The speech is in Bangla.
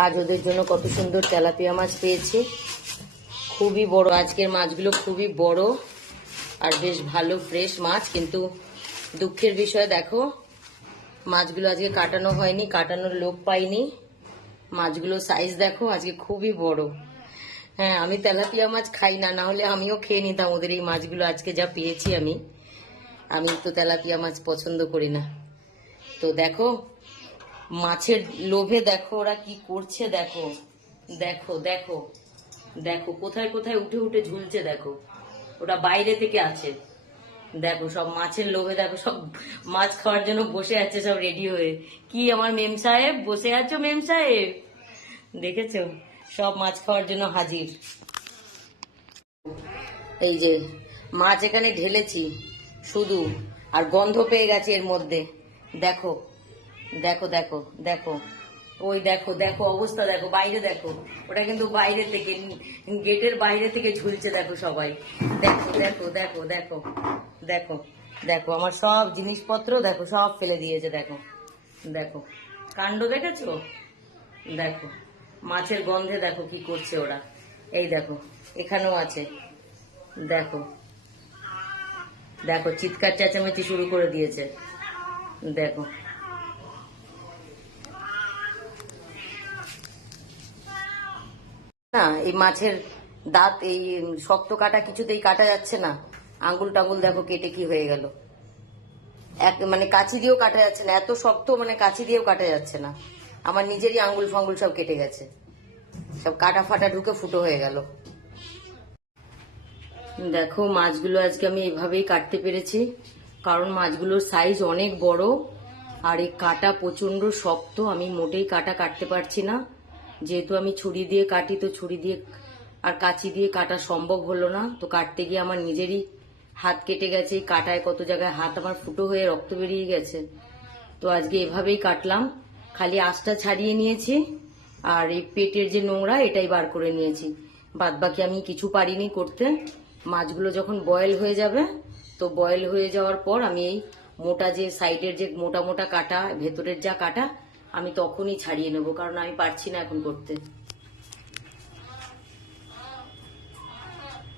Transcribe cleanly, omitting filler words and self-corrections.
আজ ওদের জন্য কত সুন্দর তেলাপিয়া মাছ পেয়েছি, খুবই বড়। আজকের মাছগুলো খুবই বড় আর বেশ ভালো ফ্রেশ মাছ। কিন্তু দুঃখের বিষয় দেখো, মাছগুলো আজকে কাটানো হয়নি, কাটানোর লোক পাইনি। মাছগুলো সাইজ দেখো আজকে খুবই বড়। হ্যাঁ, আমি তেলাপিয়া মাছ খাই না, না হলে আমিও খেয়ে নিতাম ওদের এই মাছগুলো। আজকে যা পেয়েছি আমি তো তেলাপিয়া মাছ পছন্দ করি না। তো দেখো মাছের লোভে দেখো ওরা কি করছে, দেখো দেখো দেখো দেখো কোথায় কোথায় উঠে উঠে ঝুলছে। দেখো ওটা বাইরে থেকে আছে। দেখো সব মাছের লোভে, দেখো সব মাছ খাওয়ার জন্য বসে আছে সব রেডি হয়ে। কি আমার মেম সাহেব বসে আছো? মেম সাহেব দেখেছো, সব মাছ খাওয়ার জন্য হাজির। এই যে মাছ এখানে ঢেলেছি শুধু, আর গন্ধ পেয়ে গেছে এর মধ্যে। দেখো দেখো দেখো দেখো, ওই দেখো দেখো অবস্থা দেখো, বাইরে দেখো। ওটা কিন্তু বাইরে থেকে, গেটের বাইরে থেকে ঝুলছে। দেখো সবাই, দেখো দেখো দেখো দেখো দেখো দেখো আমার সব জিনিসপত্র দেখো সব ফেলে দিয়েছে। দেখো দেখো কাণ্ড দেখেছো? দেখো মাছের গন্ধে দেখো কি করছে ওরা। এই দেখো এখানেও আছে। দেখো দেখো চিৎকার চেঁচামেচি শুরু করে দিয়েছে। দেখো না, এই মাছের দাঁত, এই শক্ত কাটা কিছুতেই কাটা যাচ্ছে না। আঙ্গুল টাঙ্গুল দেখো কেটে কি হয়ে গেল। মানে কাঁচি দিয়েও কাটা যাচ্ছে না, এত শক্ত, মানে কাঁচি দিয়েও কাটা যাচ্ছে না। আমার নিজেরই আঙ্গুল ফাঙ্গুল সব কেটে গেছে, সব কাটা ফাটা ঢুকে ফুটো হয়ে গেল। দেখো মাছগুলো আজকে আমি এইভাবেই কাটতে পেরেছি, কারণ মাছগুলোর সাইজ অনেক বড় আর এই কাটা প্রচন্ড শক্ত। আমি মোটেই কাটা কাটতে পারছি না, যেহেতু আমি ছুরি দিয়ে কাটি, তো ছুরি দিয়ে আর কাঁচি দিয়ে কাটা সম্ভব হলো না। তো কাটতে গিয়ে আমার নিজেরই হাত কেটে গেছে। এই কাটায় কত জায়গায় হাত আমার ফুটো হয়ে রক্ত বেরিয়ে গেছে। তো আজকে এভাবেই কাটলাম, খালি আঁশটা ছাড়িয়ে নিয়েছি আর এই পেটের যে নোংরা এটাই বার করে নিয়েছি। বাদ বাকি আমি কিছু পারিনি করতে। মাছগুলো যখন বয়েল হয়ে যাবে, তো বয়েল হয়ে যাওয়ার পর আমি এই মোটা যে সাইডের যে মোটা মোটা কাটা, ভেতরের যা কাটা, আমি তখনই ছাড়িয়ে নেব, কারণ আমি পারছি না এখন করতে।